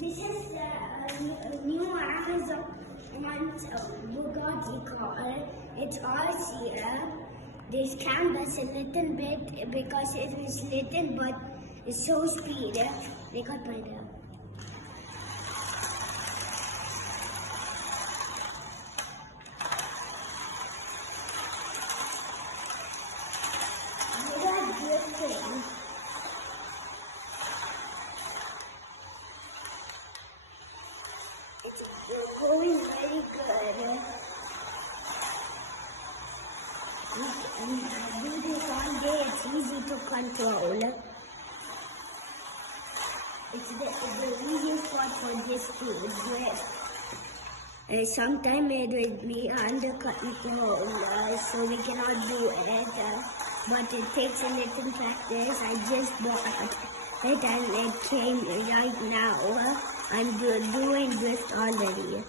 This is the new Amazon Bugatti car. It's all here. This canvas a little bit because it is little, but it's so speed. They got by there. They got drifting. It's going very good. And I do this all day. It's easy to control. It's the easiest part for this to drift. Sometimes it will be under control, so we cannot do it. But it takes a little practice. I just bought it and it came right now. I'm doing drift already.